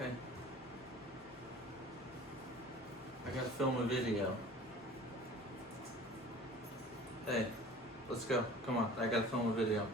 Okay. I gotta film a video. Hey, let's go. Come on, I gotta film a video.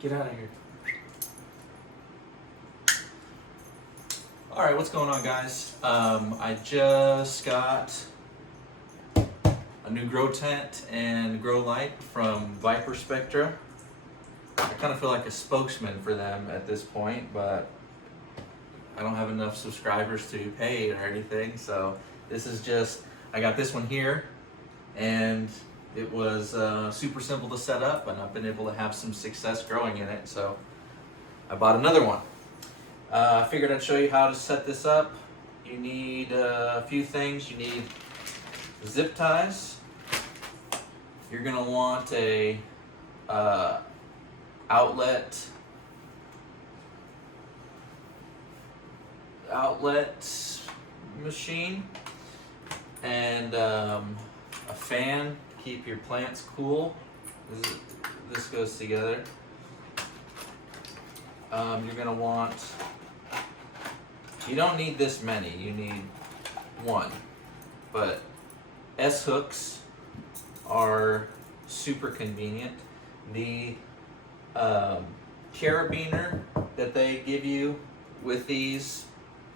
Get out of here. All right, what's going on, guys? I just got a new grow tent and grow light from Viparspectra. I kind of feel like a spokesman for them at this point, but I don't have enough subscribers to pay or anything. So this is just, I got this one here, and it was super simple to set up, and I've been able to have some success growing in it. So I bought another one. I figured I'd show you how to set this up. You need a few things. You need zip ties. You're gonna want a outlet machine, and a fan to keep your plants cool. This goes together. You're gonna want, you don't need this many, you need one, but S-hooks are super convenient. The carabiner that they give you with these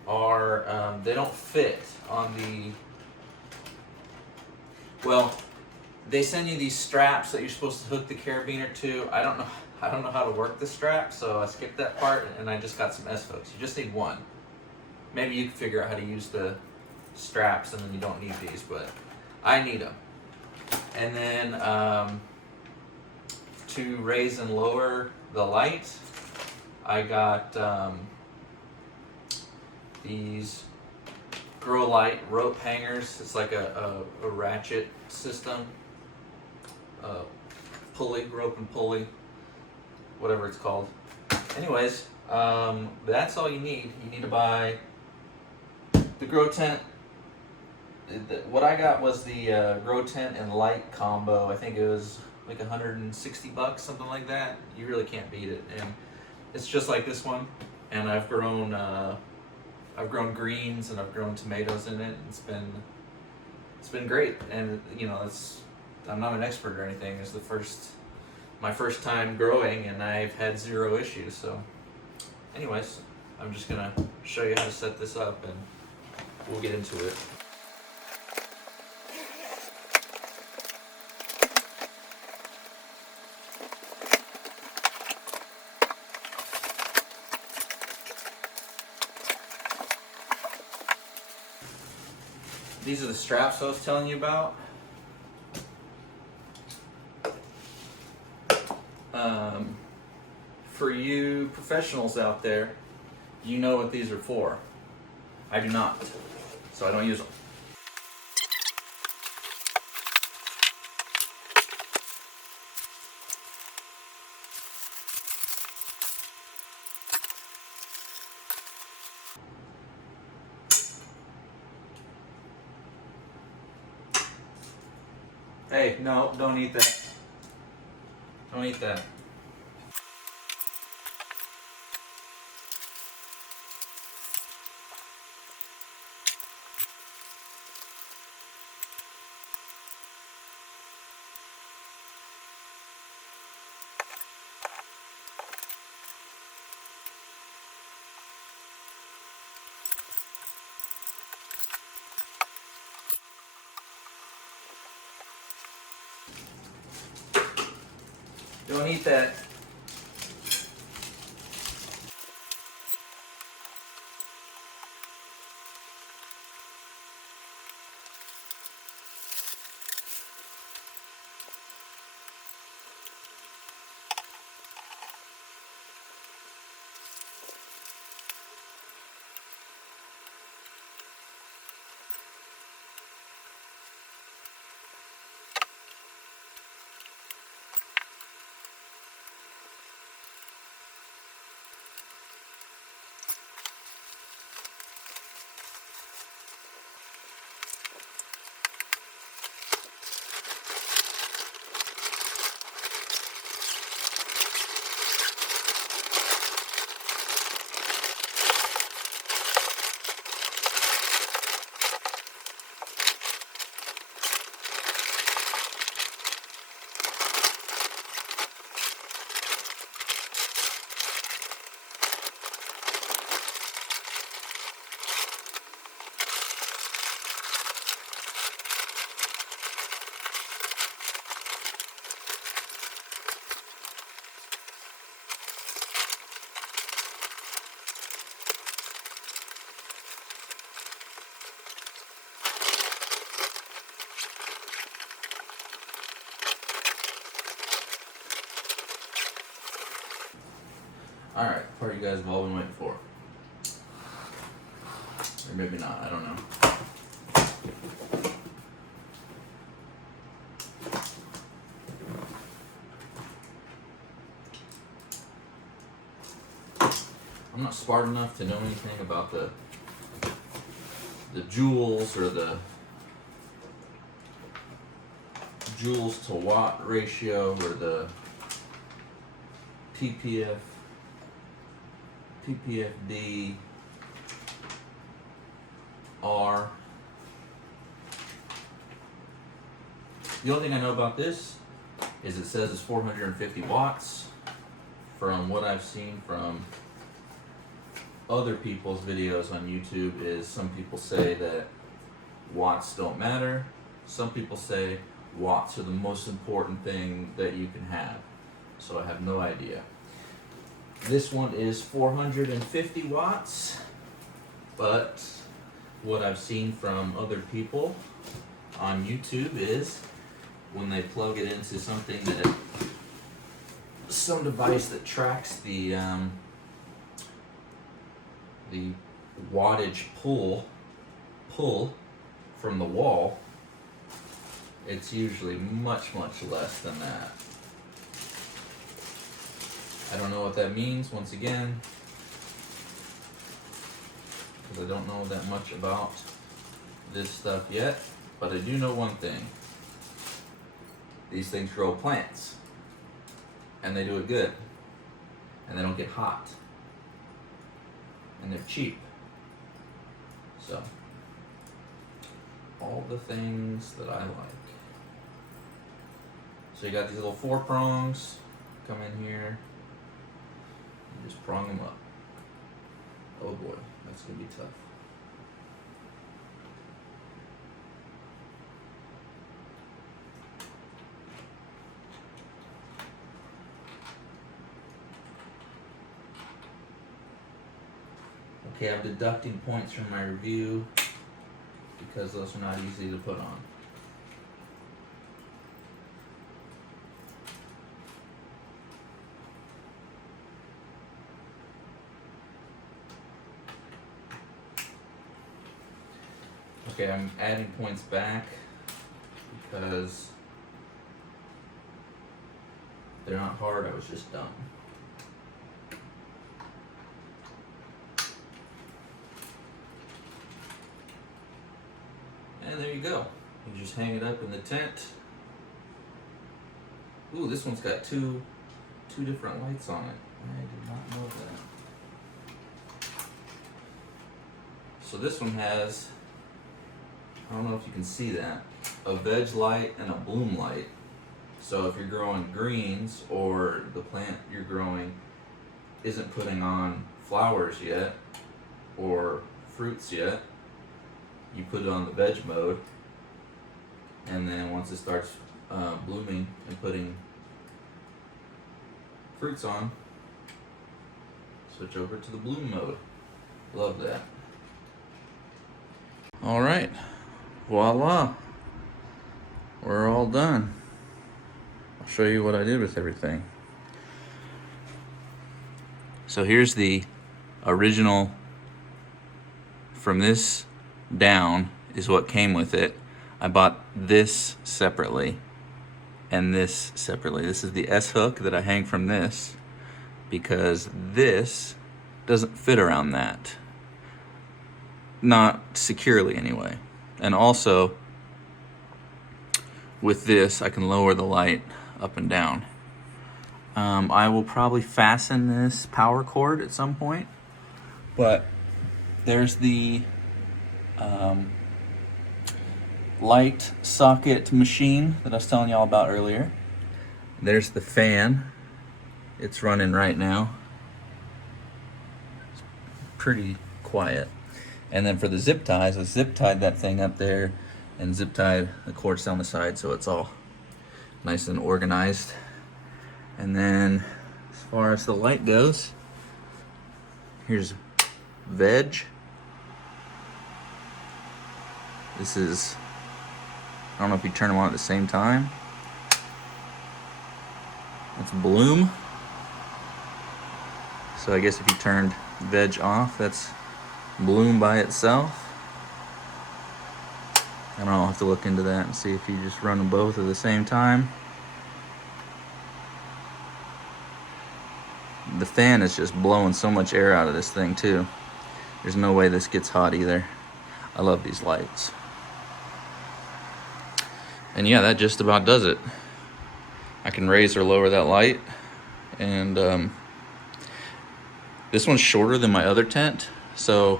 are, they don't fit on the, well, they send you these straps that you're supposed to hook the carabiner to. I don't know how to work the strap, so I skipped that part, and I just got some S-hooks. You just need one. Maybe you can figure out how to use the straps, and then you don't need these, but I need them. And then to raise and lower the light, I got these Grow Light rope hangers. It's like a ratchet system, pulley, rope and pulley, whatever it's called. Anyways, that's all you need. You need to buy the grow tent. What I got was the grow tent and light combo. I think it was like $160, something like that. You really can't beat it, and it's just like this one. And I've grown greens and I've grown tomatoes in it. It's been great, and you know, I'm not an expert or anything. It's my first time growing, and I've had zero issues. So anyways, I'm just gonna show you how to set this up, and we'll get into it. These are the straps I was telling you about. For you professionals out there, you know what these are for. I do not, so I don't use them. Hey, no, don't eat that. Don't eat that. Don't eat that. Alright, part you guys have all been waiting for. Or maybe not, I don't know. I'm not smart enough to know anything about the joules or the joules to watt ratio or the ppfd R. The only thing I know about this is it says it's 450 watts. From what I've seen from other people's videos on YouTube is some people say that watts don't matter. Some people say watts are the most important thing that you can have. So I have no idea. This one is 450 watts, but what I've seen from other people on YouTube is when they plug it into something that, some device that tracks the wattage pull from the wall, it's usually much less than that. I don't know what that means, once again, because I don't know that much about this stuff yet, but I do know one thing. These things grow plants, and they do it good, and they don't get hot, and they're cheap. So, all the things that I like. So you got these little 4 prongs, come in here, and just prong them up. Oh boy, that's gonna be tough. Okay, I'm deducting points from my review because those are not easy to put on. Okay, I'm adding points back because they're not hard, I was just dumb. And there you go. You just hang it up in the tent. Ooh, this one's got two different lights on it. I did not know that. So this one has, I don't know if you can see that, a veg light and a bloom light. So if you're growing greens or the plant you're growing isn't putting on flowers yet or fruits yet, you put it on the veg mode, and then once it starts blooming and putting fruits on, switch over to the bloom mode. Love that. All right, voila, we're all done. I'll show you what I did with everything. So here's the original. From this down is what came with it. I bought this separately and this separately. This is the S hook that I hang from this because this doesn't fit around that. Not securely anyway. And also with this I can lower the light up and down. I will probably fasten this power cord at some point, but there's the light socket machine that I was telling y'all about earlier. There's the fan. It's running right now. It's pretty quiet. And then for the zip ties, I zip tied that thing up there and zip tied the cords down the side so it's all nice and organized. And then as far as the light goes, here's veg. This is, I don't know if you turn them on at the same time. That's bloom. So I guess if you turned veg off, that's bloom by itself. I don't know, I'll have to look into that and see if you just run them both at the same time. The fan is just blowing so much air out of this thing too. There's no way this gets hot either. I love these lights. And yeah, that just about does it. I can raise or lower that light. And this one's shorter than my other tent, so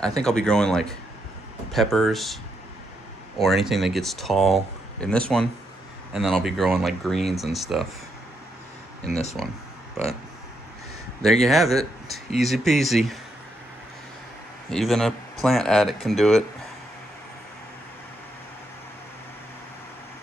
I think I'll be growing like peppers or anything that gets tall in this one, and then I'll be growing like greens and stuff in this one. But there you have it, easy peasy. Even a plant addict can do it.